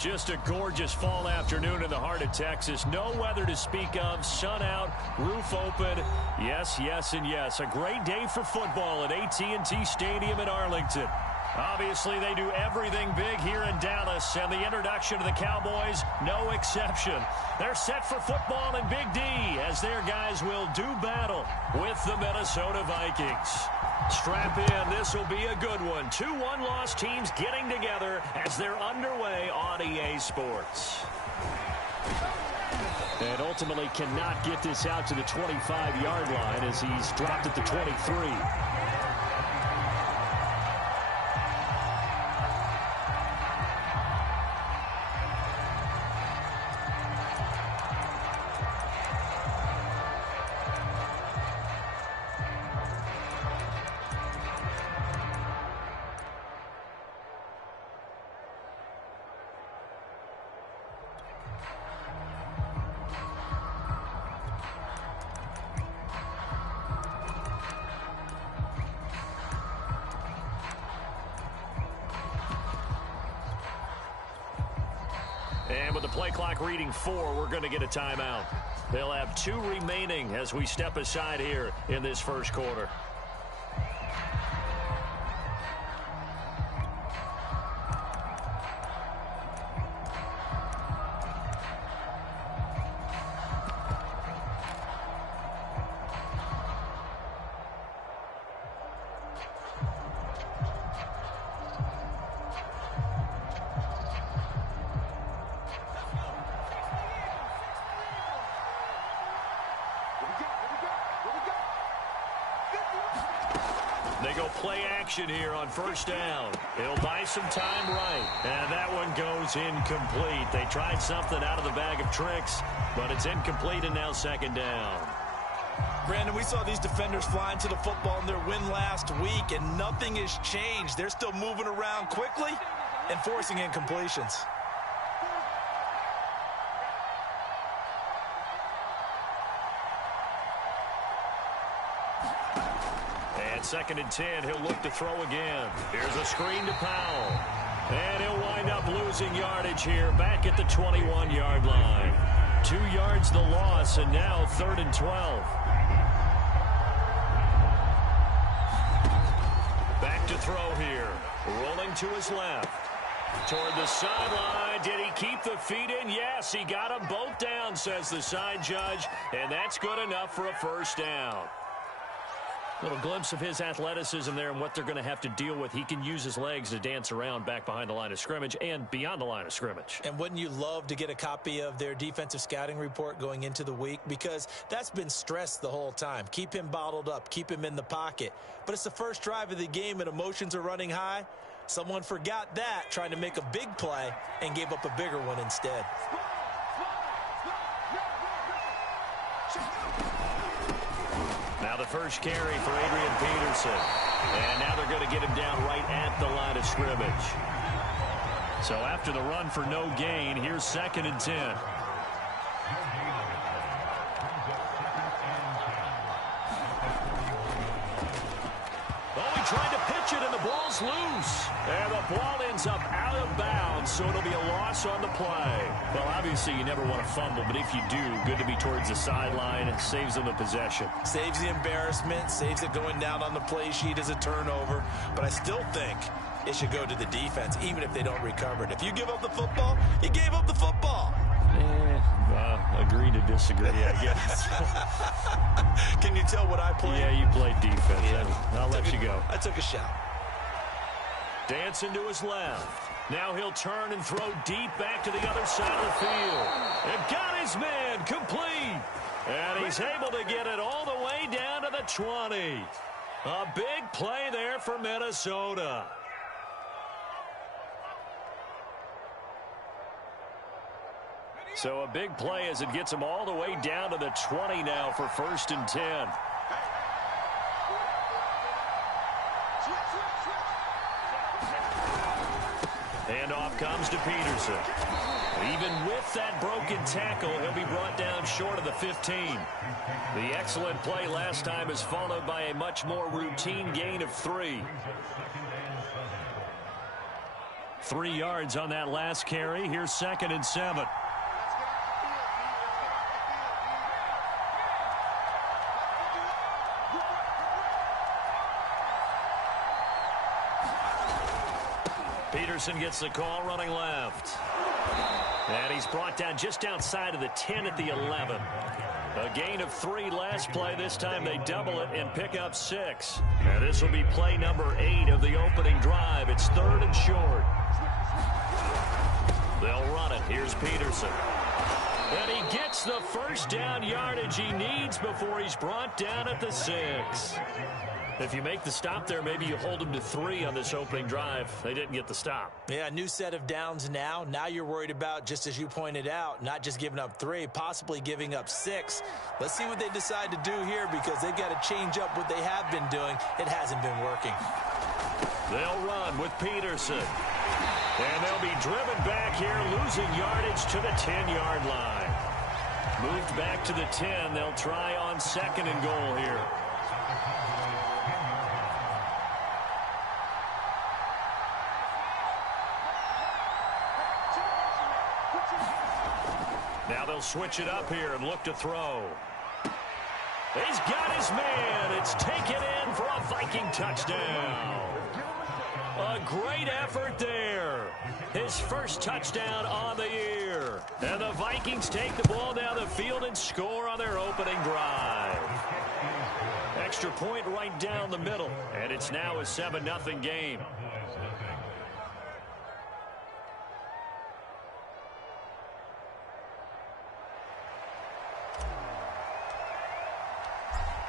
Just a gorgeous fall afternoon in the heart of Texas. No weather to speak of. Sun out, roof open. Yes, yes, and yes. A great day for football at AT&T Stadium in Arlington. Obviously, they do everything big here in Dallas, and the introduction to the Cowboys, no exception. They're set for football in Big D as their guys will do battle with the Minnesota Vikings. Strap in. This will be a good one. 2 one-loss teams getting together as they're underway on EA Sports. And ultimately cannot get this out to the 25-yard line as he's dropped at the 23. And with the play clock reading 4, we're going to get a timeout. They'll have 2 remaining as we step aside here in this first quarter. They go play action here on first down. They'll buy some time right. And that one goes incomplete. They tried something out of the bag of tricks, but it's incomplete and now second down. Brandon, we saw these defenders flying to the football in their win last week, and nothing has changed. They're still moving around quickly and forcing incompletions. Second and 10, he'll look to throw again. Here's a screen to Powell. And he'll wind up losing yardage here back at the 21-yard line. 2 yards the loss, and now 3rd and 12. Back to throw here. Rolling to his left. Toward the sideline. Did he keep the feet in? Yes, he got them both down, says the side judge. And that's good enough for a first down. Little glimpse of his athleticism there and what they're going to have to deal with. He can use his legs to dance around back behind the line of scrimmage and beyond the line of scrimmage. And wouldn't you love to get a copy of their defensive scouting report going into the week? Because that's been stressed the whole time. Keep him bottled up. Keep him in the pocket. But it's the first drive of the game and emotions are running high. Someone forgot that, trying to make a big play, and gave up a bigger one instead. Now the first carry for Adrian Peterson. And now they're going to get him down right at the line of scrimmage. So after the run for no gain, here's 2nd and 10. Oh, he tried to pitch it, and the ball's loose. And the ball ends up out of bounds, so it'll be a loss on the play. Well, obviously, you never want to fumble, but if you do, good to be towards the sideline. It saves them the possession. Saves the embarrassment, saves it going down on the play sheet as a turnover. But I still think it should go to the defense, even if they don't recover it. If you give up the football, you gave up the football. Agree to disagree, I guess. Can you tell what I played? Yeah, you played defense. Yeah. I'll let you go. I took a shot. Dancing to his left. Now he'll turn and throw deep back to the other side of the field. And got his man complete. And he's able to get it all the way down to the 20. A big play there for Minnesota. So a big play as it gets him all the way down to the 20 now for 1st and 10. Handoff comes to Peterson. Even with that broken tackle, he'll be brought down short of the 15. The excellent play last time is followed by a much more routine gain of 3. 3 yards on that last carry. Here's 2nd and 7. Peterson gets the call, running left. And he's brought down just outside of the 10 at the 11. A gain of 3 last play. This time they double it and pick up 6. And this will be play number 8 of the opening drive. It's 3rd and short. They'll run it. Here's Peterson. And he gets the first down yardage he needs before he's brought down at the 6. If you make the stop there, maybe you hold them to 3 on this opening drive. They didn't get the stop. Yeah, new set of downs now. Now you're worried about, just as you pointed out, not just giving up 3, possibly giving up 6. Let's see what they decide to do here, because they've got to change up what they have been doing. It hasn't been working. They'll run with Peterson. And they'll be driven back here, losing yardage to the 10-yard line. Moved back to the 10. They'll try on 2nd and goal here. Now they'll switch it up here and look to throw. He's got his man. It's taken in for a Viking touchdown. A great effort there. His first touchdown on the year. And the Vikings take the ball down the field and score on their opening drive. Extra point right down the middle. And it's now a 7-0 game.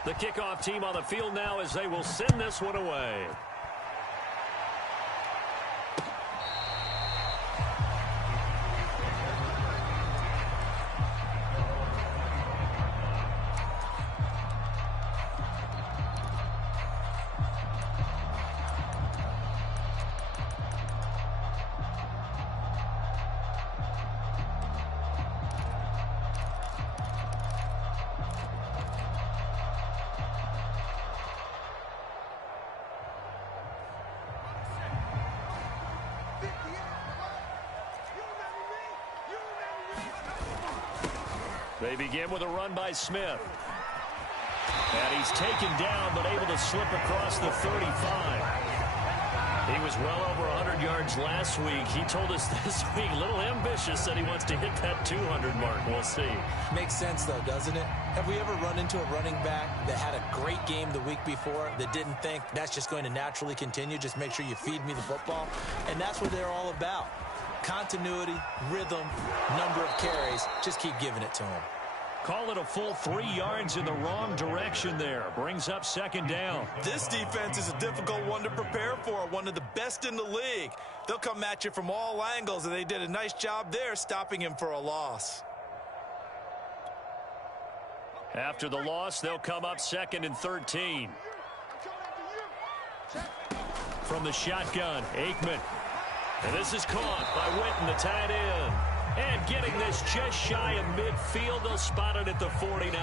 The kickoff team on the field now as they will send this one away. They begin with a run by Smith. And he's taken down, but able to slip across the 35. He was well over 100 yards last week. He told us this week, a little ambitious, said he wants to hit that 200 mark. We'll see. Makes sense, though, doesn't it? Have we ever run into a running back that had a great game the week before that didn't think that's just going to naturally continue? Just make sure you feed me the football. And that's what they're all about. Continuity, rhythm, number of carries. Just keep giving it to him. Call it a full 3 yards in the wrong direction there. Brings up 2nd down. This defense is a difficult one to prepare for. One of the best in the league. They'll come at you from all angles, and they did a nice job there stopping him for a loss. After the loss, they'll come up 2nd and 13. From the shotgun, Aikman. And this is caught by Witten, the tight end. And getting this just shy of midfield, they'll spot it at the 49.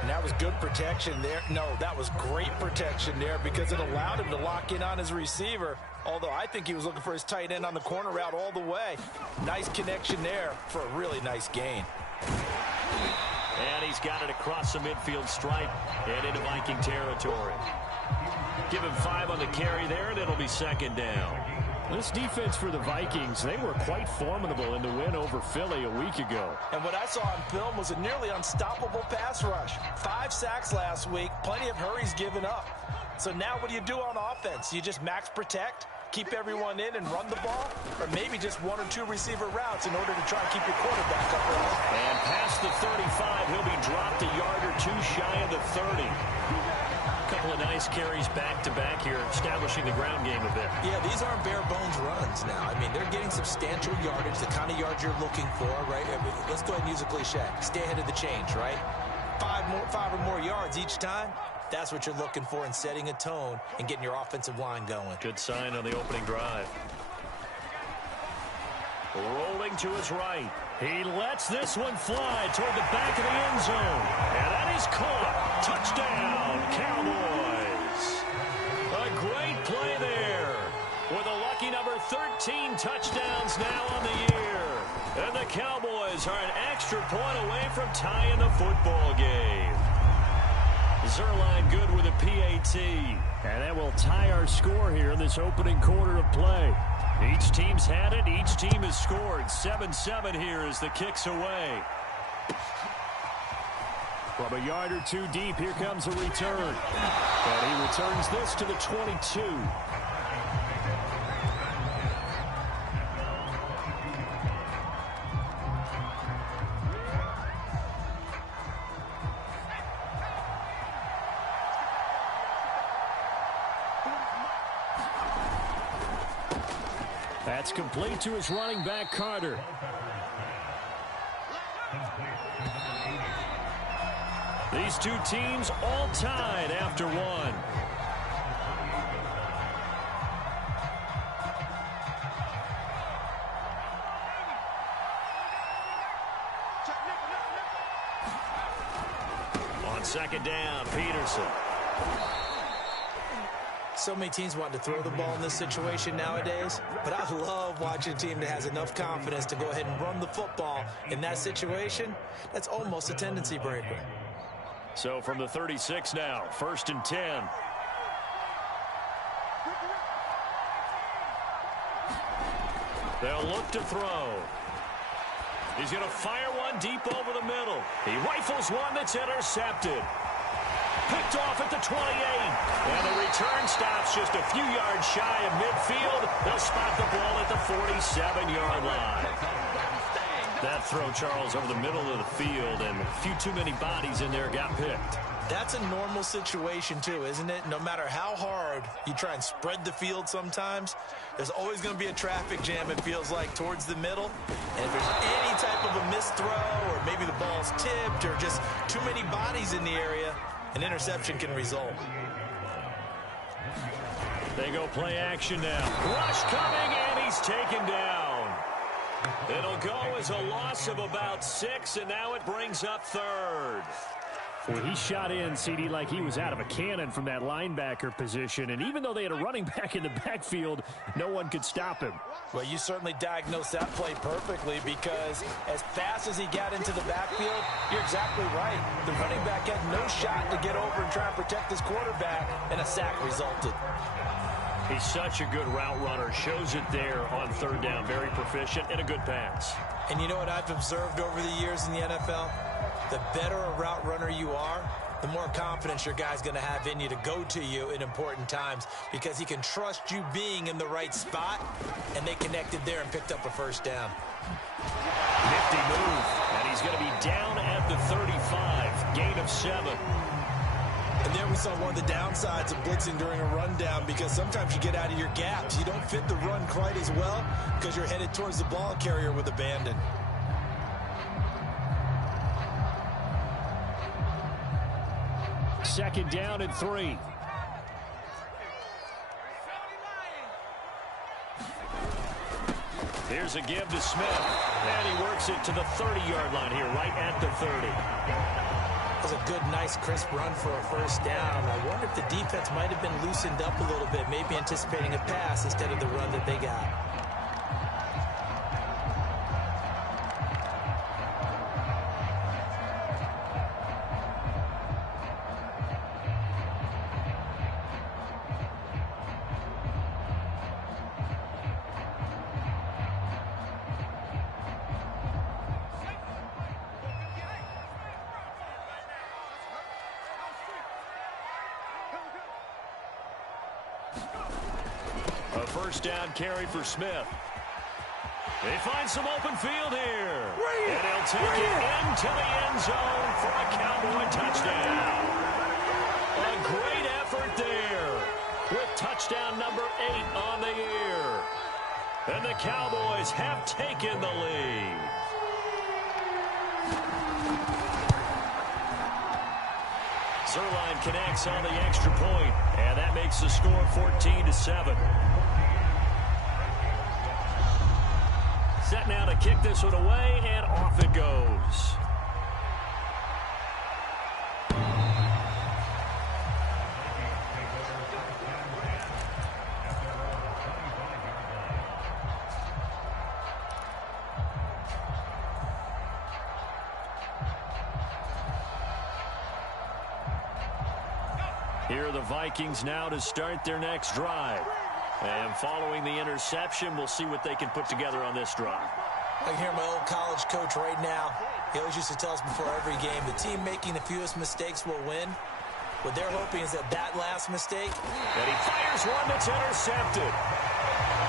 And that was good protection there. No, that was great protection there because it allowed him to lock in on his receiver. Although I think he was looking for his tight end on the corner route all the way. Nice connection there for a really nice gain. And he's got it across the midfield stripe and into Viking territory. Give him 5 on the carry there, and it'll be 2nd down. This defense for the Vikings, they were quite formidable in the win over Philly a week ago. And what I saw on film was a nearly unstoppable pass rush. 5 sacks last week, plenty of hurries given up. So now what do you do on offense? You just max protect, keep everyone in and run the ball? Or maybe just 1 or 2 receiver routes in order to try and keep your quarterback upright? And past the 35, he'll be dropped a yard or 2 shy of the 30. Couple of nice carries back-to-back here, establishing the ground game a bit. Yeah, these aren't bare-bones runs now. I mean, they're getting substantial yardage, the kind of yards you're looking for, right? I mean, let's go ahead and use a cliche. Stay ahead of the change, right? 5 or more yards each time. That's what you're looking for in setting a tone and getting your offensive line going. Good sign on the opening drive. Rolling to his right. He lets this one fly toward the back of the end zone. And that is caught. Touchdown, Cowboys. A great play there with a lucky number number 13 touchdowns now on the year. And the Cowboys are an extra point away from tying the football game. Zerline good with a PAT. And that will tie our score here in this opening quarter of play. Each team's had it. Each team has scored. 7-7 here as the kick's away. From a yard or two deep, here comes a return. And he returns this to the 22. That's complete to his running back, Carter. These two teams all tied after one. On second down, Peterson. So many teams want to throw the ball in this situation nowadays, but I love watching a team that has enough confidence to go ahead and run the football in that situation. That's almost a tendency breaker. So from the 36 now, 1st and 10. They'll look to throw. He's going to fire one deep over the middle. He rifles one that's intercepted. Picked off at the 28. And the return stops just a few yards shy of midfield. They'll spot the ball at the 47-yard line. That throw, Charles, over the middle of the field, and a few too many bodies in there got picked. That's a normal situation, too, isn't it? No matter how hard you try and spread the field sometimes, there's always going to be a traffic jam, it feels like, towards the middle. And if there's any type of a missed throw, or maybe the ball's tipped, or just too many bodies in the area, an interception can result. They go play action now. Rush coming, and he's taken down. It'll go as a loss of about 6, and now it brings up 3rd. Well, he shot in, CD, like he was out of a cannon from that linebacker position. And even though they had a running back in the backfield, no one could stop him. Well, you certainly diagnosed that play perfectly, because as fast as he got into the backfield, you're exactly right. The running back had no shot to get over and try and protect his quarterback, and a sack resulted. He's such a good route runner. Shows it there on 3rd down. Very proficient and a good pass. And you know what I've observed over the years in the NFL? The better a route runner you are, the more confidence your guy's going to have in you to go to you in important times, because he can trust you being in the right spot, and they connected there and picked up a 1st down. Nifty move, and he's going to be down at the 35. Gain of 7. And there we saw one of the downsides of blitzing during a rundown, because sometimes you get out of your gaps. You don't fit the run quite as well because you're headed towards the ball carrier with abandon. Second down and 3. Here's a give to Smith, and he works it to the 30-yard line here, right at the 30. That was a good, nice, crisp run for a 1st down. I wonder if the defense might have been loosened up a little bit, maybe anticipating a pass instead of the run that they got. A 1st down carry for Smith. They find some open field here. And he'll take it into the end zone for a Cowboy touchdown. A great effort there with touchdown number 8 on the year. And the Cowboys have taken the lead. Zerline connects on the extra point, and that makes the score 14-7. Set now to kick this one away, and off it goes. Here are the Vikings now to start their next drive. And following the interception, we'll see what they can put together on this drive. I can hear my old college coach right now. He always used to tell us before every game, the team making the fewest mistakes will win. What they're hoping is that last mistake. And he fires one that's intercepted.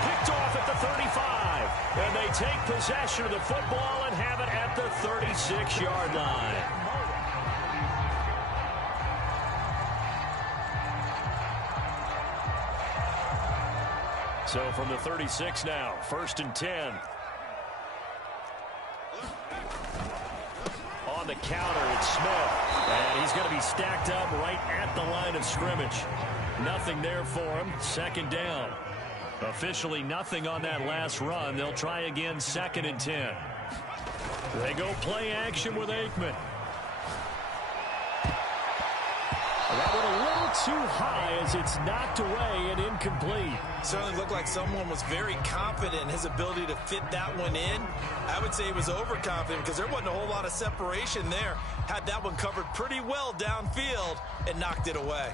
Picked off at the 35. And they take possession of the football and have it at the 36-yard line. So from the 36 now, 1st and 10. On the counter, it's Smith. And he's going to be stacked up right at the line of scrimmage. Nothing there for him. 2nd down. Officially nothing on that last run. They'll try again, 2nd and 10. They go play action with Aikman. That one a little too high as it's knocked away and incomplete. Certainly looked like someone was very confident in his ability to fit that one in. I would say he was overconfident because there wasn't a whole lot of separation there. Had that one covered pretty well downfield and knocked it away.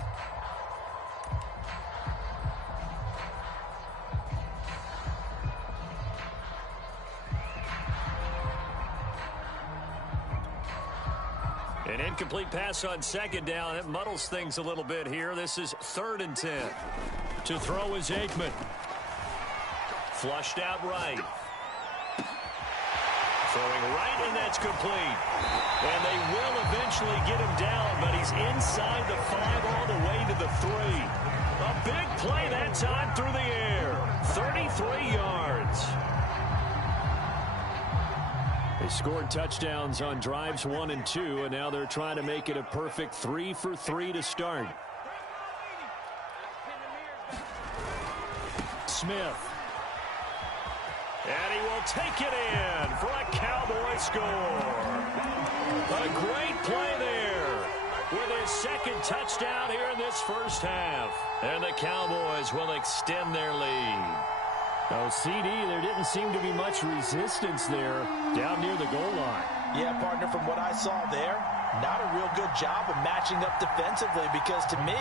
An incomplete pass on 2nd down. It muddles things a little bit here. This is 3rd and 10. To throw is Aikman. Flushed out right. Throwing right, and that's complete. And they will eventually get him down, but he's inside the 5 all the way to the 3. A big play that time through the air. 33 yards. They scored touchdowns on drives 1 and 2, and now they're trying to make it a perfect 3 for 3 to start. Smith. And he will take it in for a Cowboy score. A great play there with his 2nd touchdown here in this first half. And the Cowboys will extend their lead. Oh, CD, there didn't seem to be much resistance there down near the goal line. Yeah, partner, from what I saw there, not a real good job of matching up defensively because to me,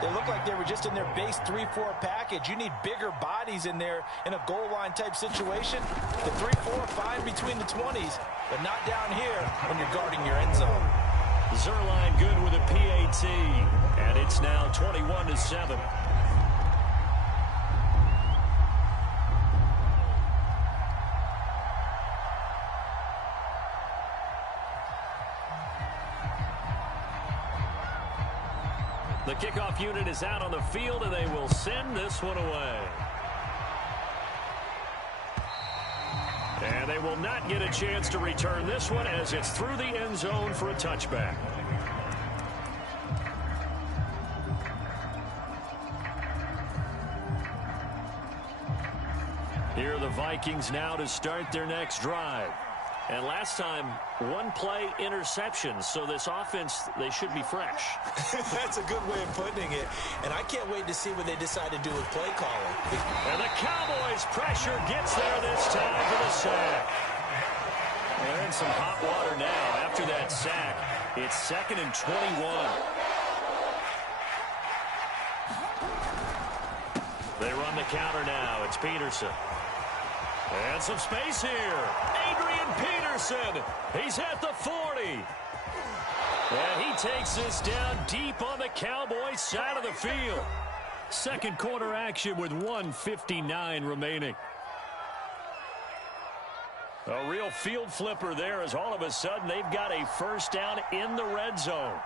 they looked like they were just in their base 3-4 package. You need bigger bodies in there in a goal line type situation. The 3-4 fine between the 20s, but not down here when you're guarding your end zone. Zerline good with a PAT, and it's now 21-7. The kickoff unit is out on the field, and they will send this one away. And they will not get a chance to return this one as it's through the end zone for a touchback. Here are the Vikings now to start their next drive. And last time, 1-play interception. So this offense, they should be fresh. That's a good way of putting it. And I can't wait to see what they decide to do with play calling. And the Cowboys' pressure gets there this time for the sack. They're in some hot water now. After that sack, it's 2nd and 21. They run the counter now. It's Peterson. And some space here. Adrian Peterson. He's at the 40. And he takes this down deep on the Cowboys' side of the field. Second quarter action with 1:59 remaining. A real field flipper there as all of a sudden they've got a first down in the red zone.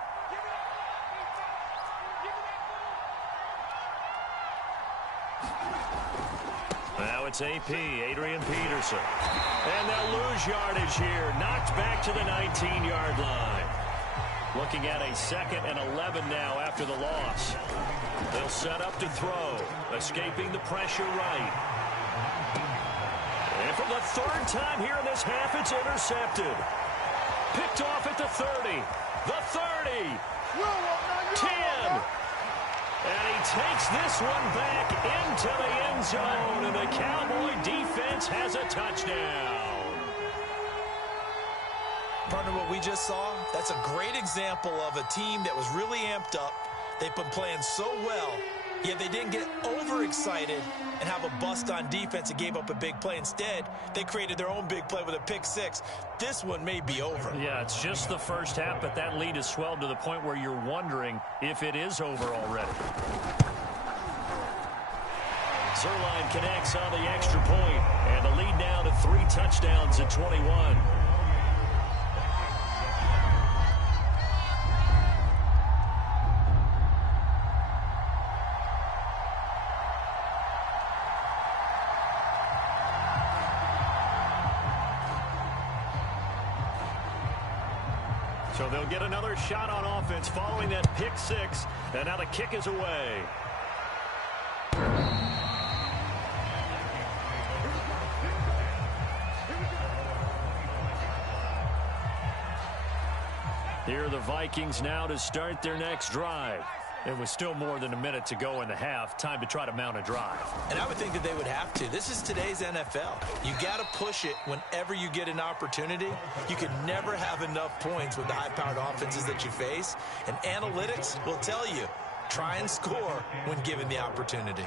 Now it's AP, Adrian Peterson. And they'll lose yardage here. Knocked back to the 19-yard line. Looking at a 2nd and 11 now after the loss. They'll set up to throw. Escaping the pressure right. And for the 3rd time here in this half, it's intercepted. Picked off at the 30. The 30. 10. And he takes this one back into the end zone, and the Cowboy defense has a touchdown. Partner, what we just saw, that's a great example of a team that was really amped up. They've been playing so well, yet they didn't get overexcited and have a bust on defense and gave up a big play. Instead, they created their own big play with a pick six. This one may be over. Yeah, it's just the first half, but that lead has swelled to the point where you're wondering if it is over already. Zerline connects on the extra point, and the lead now to 3 touchdowns at 21. So they'll get another shot on offense following that pick six, and now the kick is away. Here are the Vikings now to start their next drive. It was still more than a minute to go in the half. Time to try to mount a drive. And I would think that they would have to. This is today's NFL. You got to push it whenever you get an opportunity. You can never have enough points with the high-powered offenses that you face. And analytics will tell you, try and score when given the opportunity.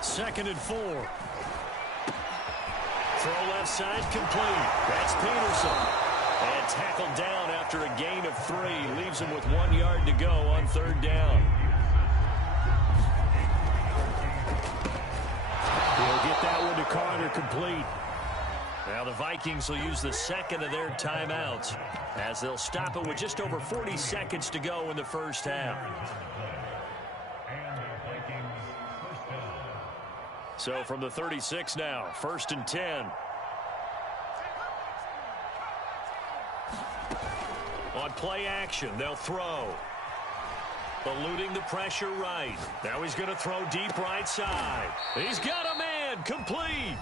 Second and 4. Throw left side complete. That's Peterson. And tackled down after a gain of 3. Leaves him with 1 yard to go on 3rd down. He'll get that one to Carter complete. Now the Vikings will use the second of their timeouts as they'll stop it with just over 40 seconds to go in the first half. So from the 36 now, 1st and 10. On play action, they'll throw. Eluding the pressure right. Now he's going to throw deep right side. He's got a man, complete.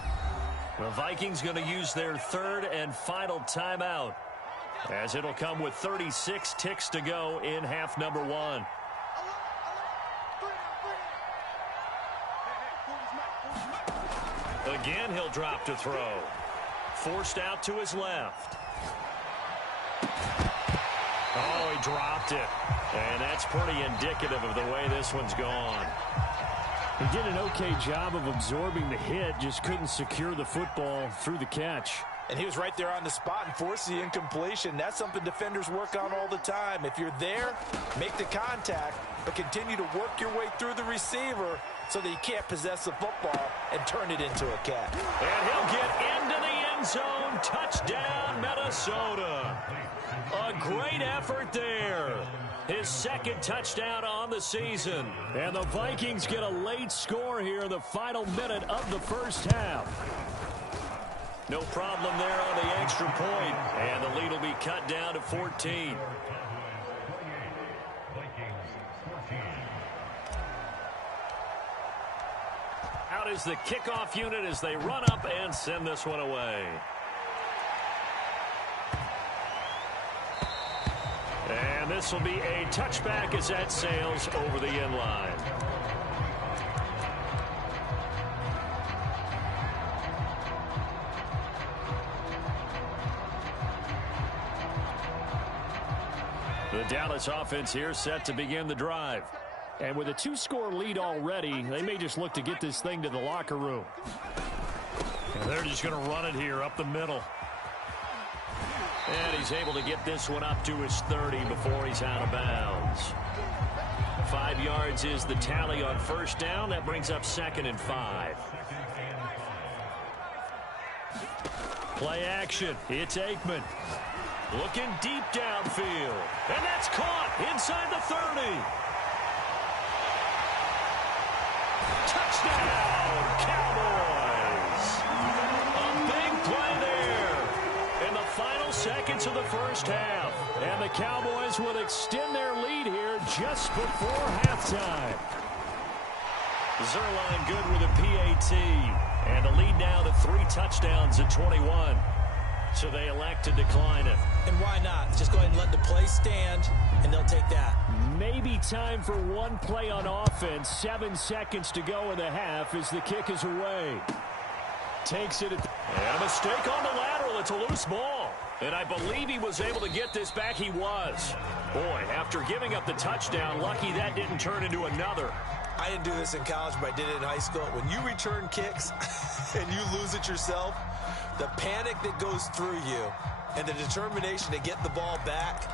The Vikings going to use their 3rd and final timeout, as it'll come with 36 ticks to go in half number 1. Again, he'll drop to throw. Forced out to his left. Oh, he dropped it. And that's pretty indicative of the way this one's gone. He did an okay job of absorbing the hit, just couldn't secure the football through the catch. And he was right there on the spot and forced the incompletion. That's something defenders work on all the time. If you're there, make the contact, but continue to work your way through the receiver so that you can't possess the football and turn it into a catch. And he'll get into the end zone. Touchdown, Minnesota. A great effort there. His 2nd touchdown on the season. And the Vikings get a late score here in the final minute of the first half. No problem there on the extra point. And the lead will be cut down to 14. Out is the kickoff unit as they run up and send this one away. And this will be a touchback as that sails over the end line. The Dallas offense here set to begin the drive. And with a 2-score lead already, they may just look to get this thing to the locker room. And they're just going to run it here up the middle. And he's able to get this one up to his 30 before he's out of bounds. 5 yards is the tally on 1st down. That brings up 2nd and 5. Play action. It's Aikman. Looking deep downfield. And that's caught inside the 30. Touchdown, Cowboys. A big play there in the final seconds of the first half. And the Cowboys will extend their lead here just before halftime. Zerline good with a PAT. And the lead now to 3 touchdowns at 21. So they elect to decline it. And why not? Just go ahead and let the play stand, and they'll take that. Maybe time for one play on offense. 7 seconds to go in the half as the kick is away. Takes it. And a mistake on the lateral. It's a loose ball. And I believe he was able to get this back. He was. Boy, after giving up the touchdown, lucky that didn't turn into another. I didn't do this in college, but I did it in high school. When you return kicks and you lose it yourself, the panic that goes through you and the determination to get the ball back,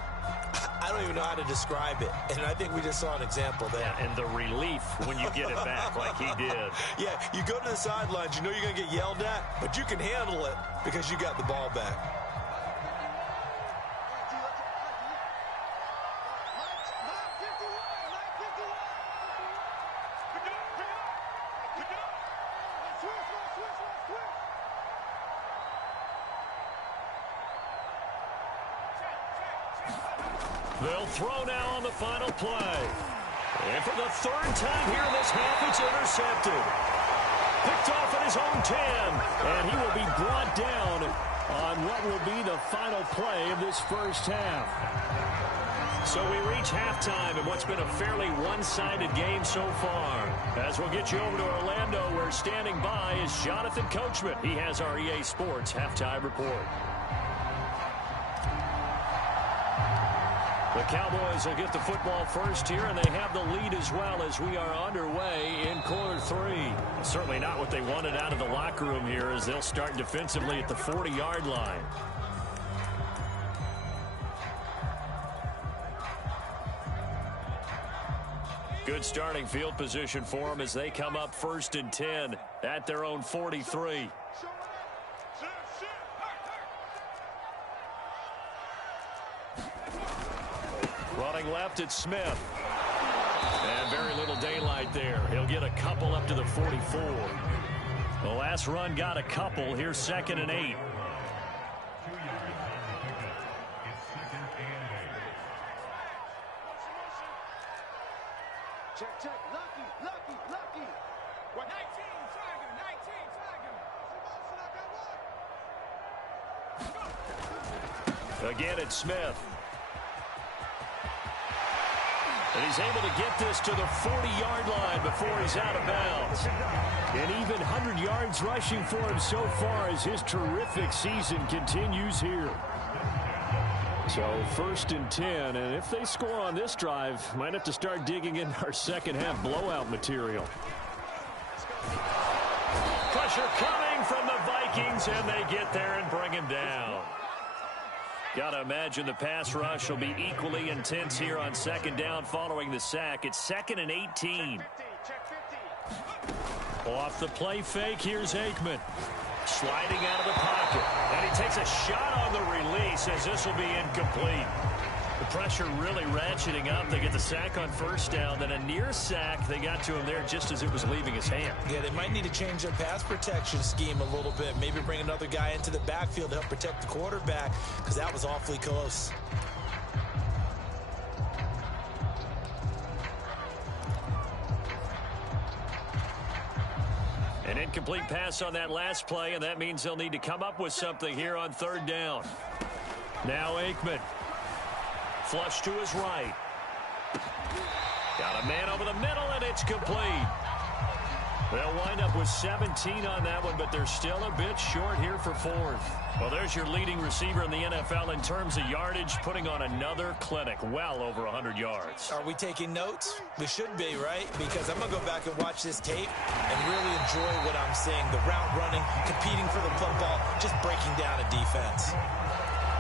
I don't even know how to describe it. And I think we just saw an example there. Yeah, and the relief when you get it back like he did. Yeah, you go to the sidelines, you know you're going to get yelled at, but you can handle it because you got the ball back. They'll throw now on the final play. And for the third time here in this half, it's intercepted. Picked off at his own 10. And he will be brought down on what will be the final play of this first half. So we reach halftime in what's been a fairly one-sided game so far. As we'll get you over to Orlando, where standing by is Jonathan Coachman. He has our EA Sports halftime report. The Cowboys will get the football first here, and they have the lead as well as we are underway in quarter 3. Certainly not what they wanted out of the locker room here, as they'll start defensively at the 40-yard line. Good starting field position for them as they come up 1st and 10 at their own 43. Running left, it's Smith. And very little daylight there. He'll get a couple up to the 44. The last run got a couple. Here's 2nd and 8. Check, check. Lucky. 19, Tiger. Again, it's Smith. And he's able to get this to the 40-yard line before he's out of bounds. And even 100 yards rushing for him so far as his terrific season continues here. So 1st and 10, and if they score on this drive, might have to start digging in our second half blowout material. Pressure coming from the Vikings, and they get there and bring him down. Got to imagine the pass rush will be equally intense here on 2nd down following the sack. It's 2nd and 18. Off the play fake, here's Aikman. Sliding out of the pocket. And he takes a shot on the release as this will be incomplete. The pressure really ratcheting up. They get the sack on 1st down. Then a near sack. They got to him there just as it was leaving his hand. Yeah, they might need to change their pass protection scheme a little bit. Maybe bring another guy into the backfield to help protect the quarterback, because that was awfully close. An incomplete pass on that last play, and that means they'll need to come up with something here on 3rd down. Now Aikman. Flush to his right. Got a man over the middle, and it's complete. They'll wind up with 17 on that one, but they're still a bit short here for 4th. Well, there's your leading receiver in the NFL in terms of yardage, putting on another clinic, well over 100 yards. Are we taking notes? We should be, right? Because I'm going to go back and watch this tape and really enjoy what I'm seeing. The route running, competing for the football, just breaking down a defense.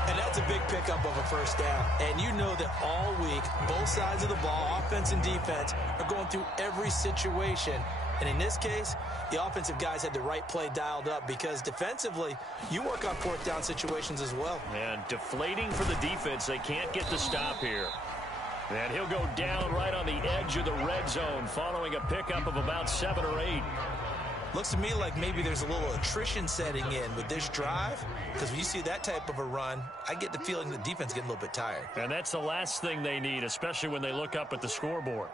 And that's a big pickup of a 1st down. And you know that all week, both sides of the ball, offense and defense, are going through every situation. And in this case, the offensive guys had the right play dialed up, because defensively, you work on 4th down situations as well. And deflating for the defense. They can't get the stop here. And he'll go down right on the edge of the red zone following a pickup of about 7 or 8. Looks to me like maybe there's a little attrition setting in with this drive, because when you see that type of a run, I get the feeling the defense getting a little bit tired. And that's the last thing they need, especially when they look up at the scoreboard.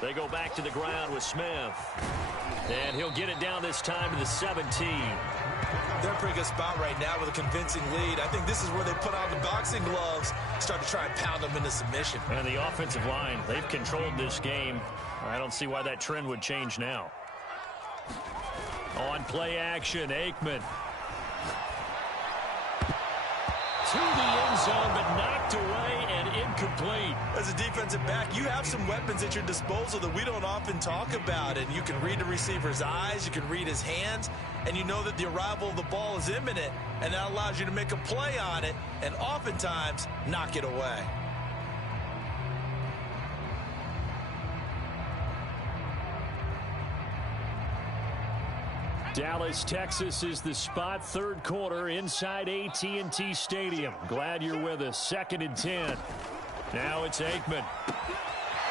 They go back to the ground with Smith. And he'll get it down this time to the 17. They're in a pretty good spot right now with a convincing lead. I think this is where they put on the boxing gloves, start to try and pound them into submission. And the offensive line, they've controlled this game. I don't see why that trend would change now. On play action, Aikman. To the end zone, but knocked away and incomplete. As a defensive back, you have some weapons at your disposal that we don't often talk about. And you can read the receiver's eyes, you can read his hands, and you know that the arrival of the ball is imminent, and that allows you to make a play on it and oftentimes knock it away. Dallas, Texas is the spot. Third quarter inside AT&T Stadium. Glad you're with us. 2nd and 10. Now it's Aikman.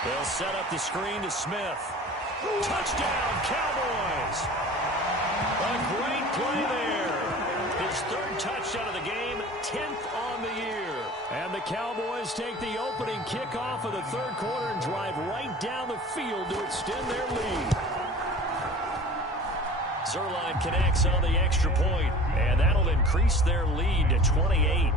They'll set up the screen to Smith. Touchdown, Cowboys! A great play there. His 3rd touchdown of the game, 10th on the year. And the Cowboys take the opening kickoff of the 3rd quarter and drive right down the field to extend their lead. Zuerlein connects on the extra point, and that'll increase their lead to 28.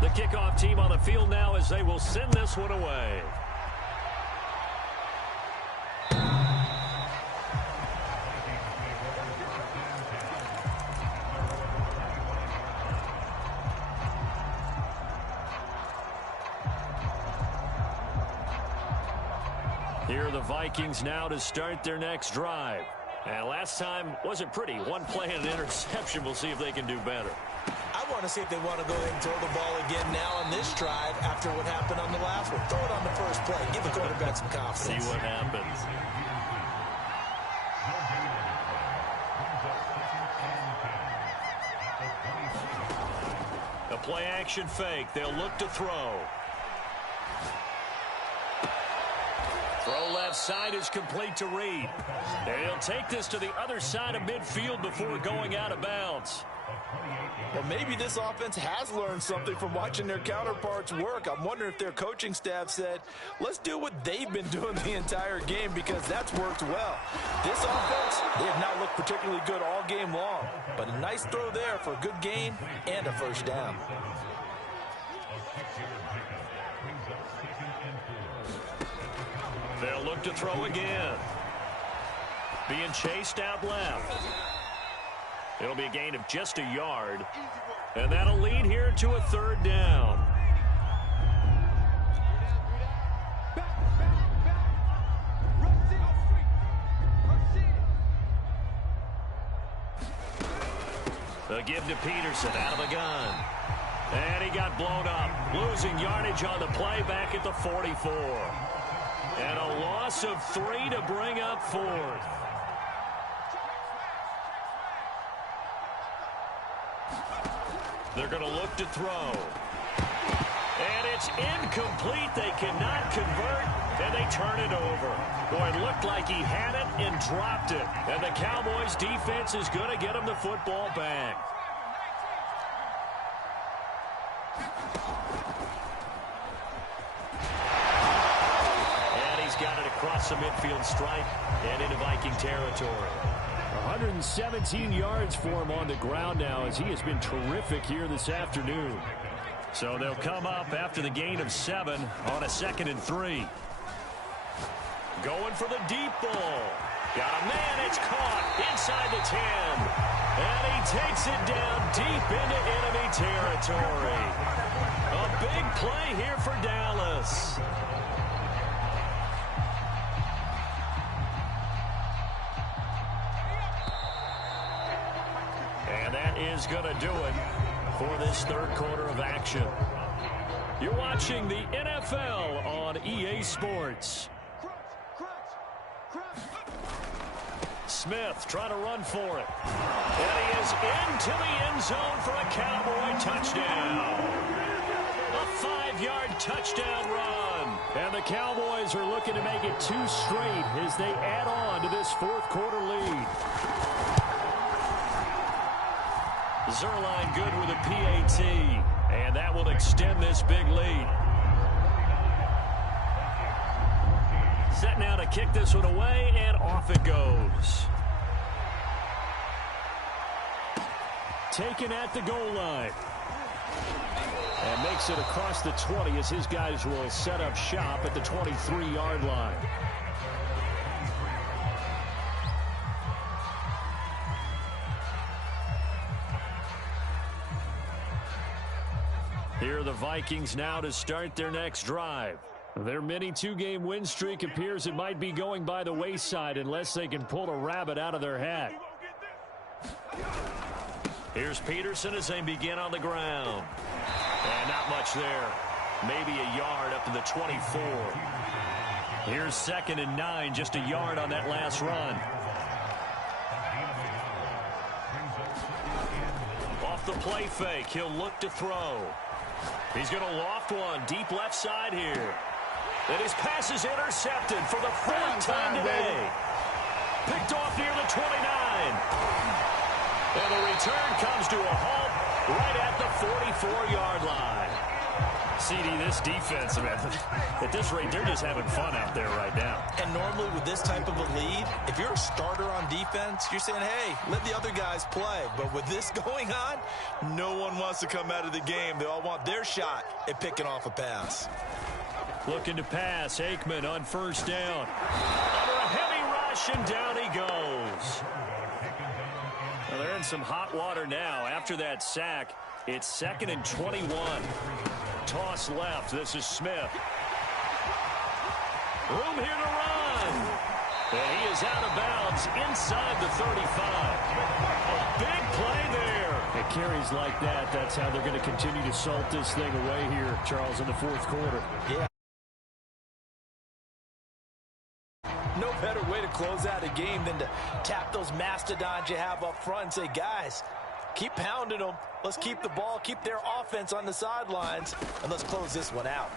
The kickoff team on the field now as they will send this one away. Here are the Vikings now to start their next drive. And last time wasn't pretty. One play and an interception. We'll see if they can do better. I want to see if they want to go ahead and throw the ball again now on this drive after what happened on the last one. Throw it on the first play. Give the quarterback some confidence. See what happens. A play action fake. They'll look to throw. Throw left side is complete to Reed. And he'll take this to the other side of midfield before going out of bounds. Well, maybe this offense has learned something from watching their counterparts work. I'm wondering if their coaching staff said, let's do what they've been doing the entire game, because that's worked well. This offense, they have not looked particularly good all game long. But a nice throw there for a good gain and a first down. They'll look to throw again. Being chased out left. It'll be a gain of just a yard. And that'll lead here to a 3rd down. The give to Peterson out of the gun. And he got blown up. Losing yardage on the play back at the 44. And a loss of 3 to bring up 4th. They're going to look to throw. And it's incomplete. They cannot convert, and they turn it over. Boy, it looked like he had it and dropped it. And the Cowboys defense is going to get him the football back. And he's got it across the midfield stripe and into Viking territory. 117 yards for him on the ground now, as he has been terrific here this afternoon. So they'll come up after the gain of 7 on a 2nd and 3. Going for the deep ball. Got a man, it's caught inside the 10. And he takes it down deep into enemy territory. A big play here for Dallas. And that is going to do it for this 3rd quarter of action. You're watching the NFL on EA Sports. Smith trying to run for it. And he is into the end zone for a Cowboy touchdown. A 5-yard touchdown run. And the Cowboys are looking to make it 2 straight as they add on to this 4th quarter lead. Zuerlein good with a PAT, and that will extend this big lead. Set now to kick this one away, and off it goes. Taken at the goal line. And makes it across the 20 as his guys will set up shop at the 23-yard line. Here are the Vikings now to start their next drive. Their mini two-game win streak appears it might be going by the wayside unless they can pull a rabbit out of their hat. Here's Peterson as they begin on the ground. And not much there. Maybe a yard up to the 24. Here's 2nd and 9, just a yard on that last run. Off the play fake, he'll look to throw. He's going to loft one deep left side here. And his pass is intercepted for the 4th time today. Picked off near the 29. And the return comes to a halt right at the 44-yard line. CD, this defense, man, at this rate, they're just having fun out there right now. And normally with this type of a lead, if you're a starter on defense, you're saying, hey, let the other guys play. But with this going on, no one wants to come out of the game. They all want their shot at picking off a pass. Looking to pass. Aikman on 1st down. Under a heavy rush, and down he goes. Well, they're in some hot water now. After that sack, it's 2nd and 21. Toss left. This is Smith. Room here to run. And he is out of bounds inside the 35. A big play there. It carries like that. That's how they're going to continue to salt this thing away here, Charles, in the 4th quarter. Yeah. No better way to close out a game than to tap those mastodons you have up front and say, guys, keep pounding them. Let's keep the ball, keep their offense on the sidelines, and let's close this one out.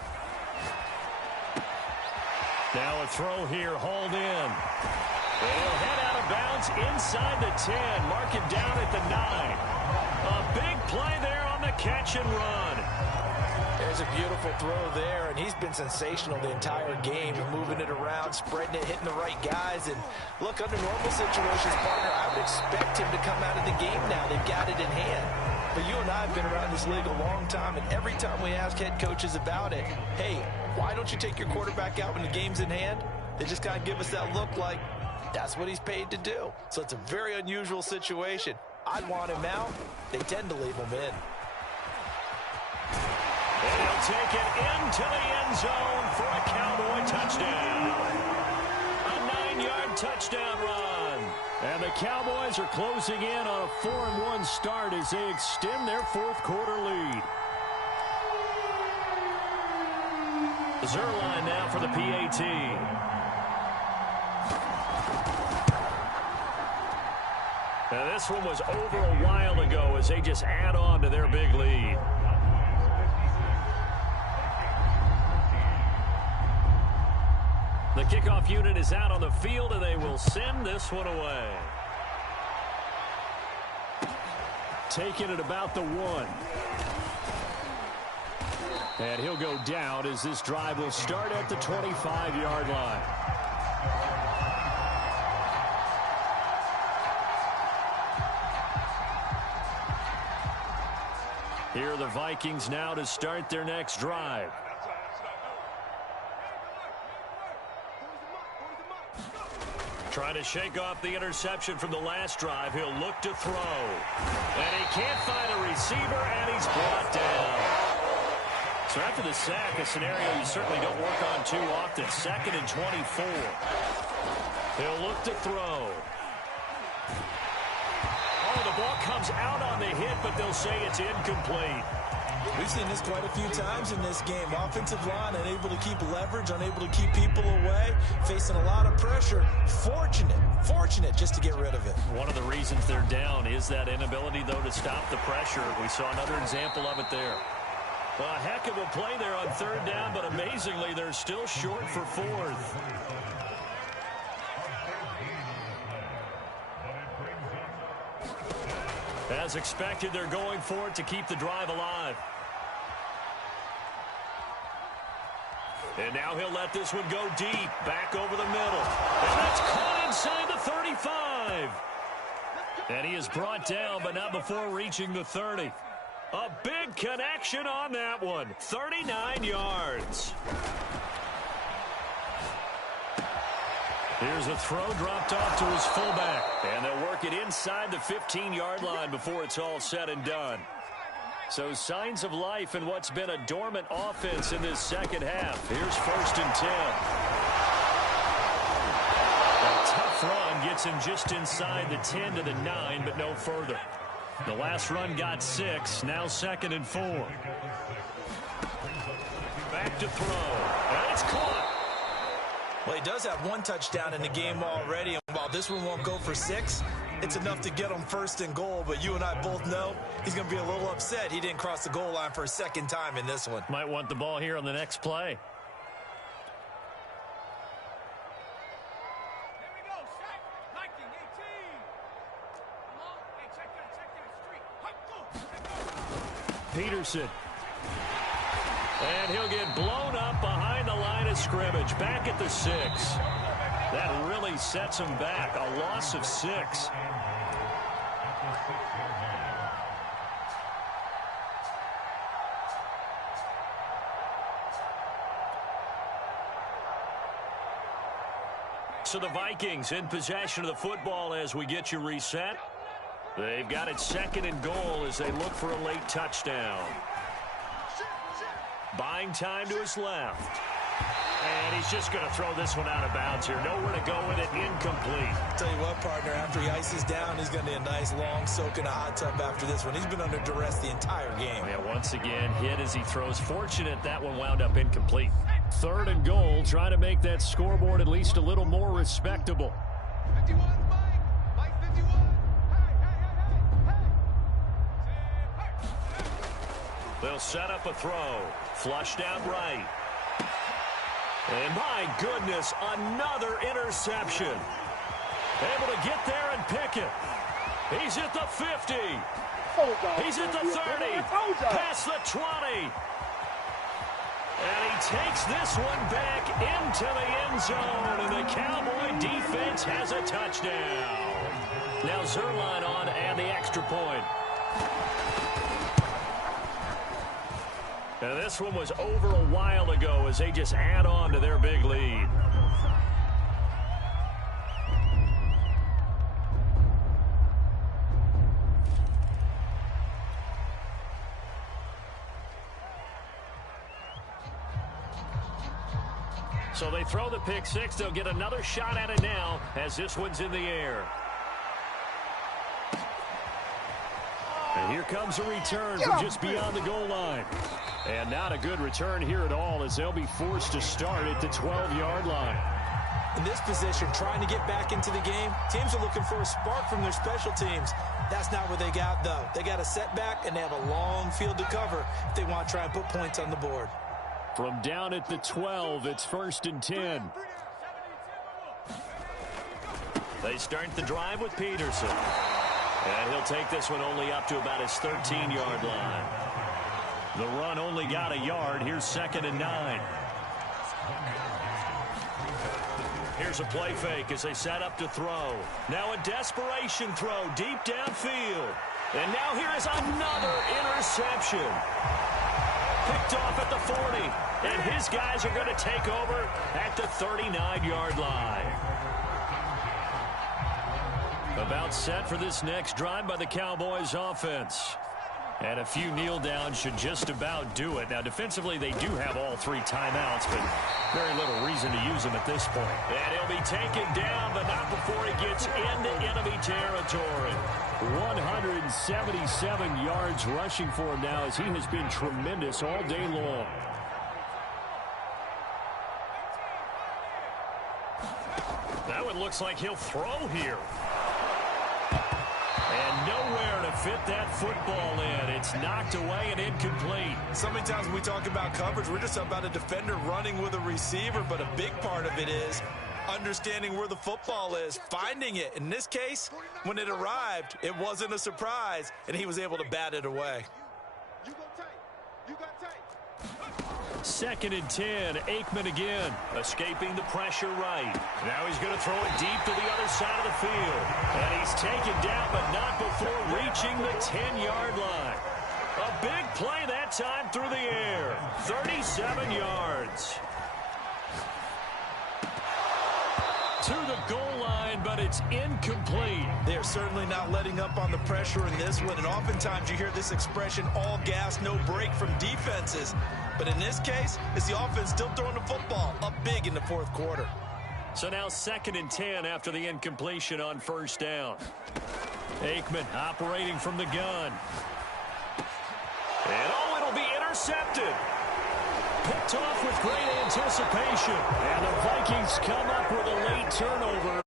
Now a throw here, hauled in. They'll head out of bounds inside the 10. Mark it down at the 9. A big play there on the catch and run. There's a beautiful throw there, and he's been sensational the entire game, moving it around, spreading it, hitting the right guys. And look, under normal situations, partner, I would expect him to come out of the game now. They've got it in hand. But you and I have been around this league a long time, and every time we ask head coaches about it, hey, why don't you take your quarterback out when the game's in hand? They just kind of give us that look like that's what he's paid to do. So it's a very unusual situation. I'd want him out. They tend to leave him in. And he'll take it into the end zone for a Cowboy touchdown. A 9-yard touchdown run. And the Cowboys are closing in on a 4-1 start as they extend their 4th quarter lead. Zerline now for the PAT. Now this one was over a while ago as they just add on to their big lead. The kickoff unit is out on the field, and they will send this one away. Taking it about the 1. And he'll go down as this drive will start at the 25-yard line. Here are the Vikings now to start their next drive. Trying to shake off the interception from the last drive. He'll look to throw. And he can't find a receiver, and he's brought down. So after the sack, a scenario you certainly don't work on too often. 2nd and 24. He'll look to throw. Oh, the ball comes out on the hit, but they'll say it's incomplete. We've seen this quite a few times in this game. Offensive line unable to keep leverage, unable to keep people away, facing a lot of pressure. Fortunate just to get rid of it. One of the reasons they're down is that inability, though, to stop the pressure. We saw another example of it there. A heck of a play there on 3rd down, but amazingly, they're still short for 4th. As expected, they're going for it to keep the drive alive. And now he'll let this one go deep, back over the middle. And that's caught inside the 35. And he is brought down, but not before reaching the 30. A big connection on that one. 39 yards. Here's a throw dropped off to his fullback. And they'll work it inside the 15-yard line before it's all said and done. So signs of life in what's been a dormant offense in this second half. Here's 1st and 10. A tough run gets him just inside the 10 to the 9, but no further. The last run got 6. Now 2nd and 4. Back to throw. And it's caught. Well, he does have 1 touchdown in the game already. And while this one won't go for 6, it's enough to get him 1st and goal. But you and I both know he's going to be a little upset he didn't cross the goal line for a 2nd time in this one. Might want the ball here on the next play. Peterson. And he'll get blown up behind the line of scrimmage. Back at the 6. That really sets him back. A loss of 6. So the Vikings in possession of the football as we get you reset. They've got it 2nd and goal as they look for a late touchdown. Buying time to his left. And he's just going to throw this one out of bounds here. Nowhere to go with it. Incomplete. Tell you what, partner, after he ices down, he's going to need a nice long soak in a hot tub after this one. He's been under duress the entire game. Yeah, once again, hit as he throws. Fortunate that one wound up incomplete. 3rd and goal, trying to make that scoreboard at least a little more respectable. 51, Mike 51. Hey. They'll set up a throw. Flushed out right. And my goodness, another interception. Able to get there and pick it. He's at the 50. He's at the 30. Past the 20. And he takes this one back into the end zone. And the Cowboy defense has a touchdown. Now Zerline on and the extra point. And this one was over a while ago as they just add on to their big lead. So they throw the pick 6. They'll get another shot at it now as this one's in the air. And here comes a return from just beyond the goal line. And not a good return here at all as they'll be forced to start at the 12-yard line. In this position, trying to get back into the game, teams are looking for a spark from their special teams. That's not what they got, though. They got a setback, and they have a long field to cover if they want to try and put points on the board. From down at the 12, it's 1st and 10. They start the drive with Peterson. And he'll take this one only up to about his 13-yard line. The run only got a yard. Here's 2nd and 9. Here's a play fake as they set up to throw. Now a desperation throw deep downfield. And now here is another interception. Picked off at the 40. And his guys are going to take over at the 39-yard line. About set for this next drive by the Cowboys offense. And a few kneel downs should just about do it. Now, defensively, they do have all 3 timeouts, but very little reason to use them at this point. And he'll be taken down, but not before he gets into enemy territory. 177 yards rushing for him now as he has been tremendous all day long. That one looks like he'll throw here. And nowhere to fit that football in. It's knocked away and incomplete. So many times when we talk about coverage, we're just about a defender running with a receiver, but a big part of it is understanding where the football is, finding it. In this case, when it arrived, it wasn't a surprise, and he was able to bat it away. You go tight. You got tight. 2nd and 10. Aikman again, escaping the pressure right. Now he's going to throw it deep to the other side of the field. And he's taken down, but not before reaching the 10-yard line. A big play that time through the air. 37 yards. To the goal line, but it's incomplete. They're certainly not letting up on the pressure in this one, and oftentimes you hear this expression, all gas, no break from defenses. But in this case, it's the offense still throwing the football up big in the fourth quarter. So now 2nd and 10 after the incompletion on first down. Aikman operating from the gun. And it'll be intercepted. Picked off with great anticipation. And the Vikings come up with a late turnover.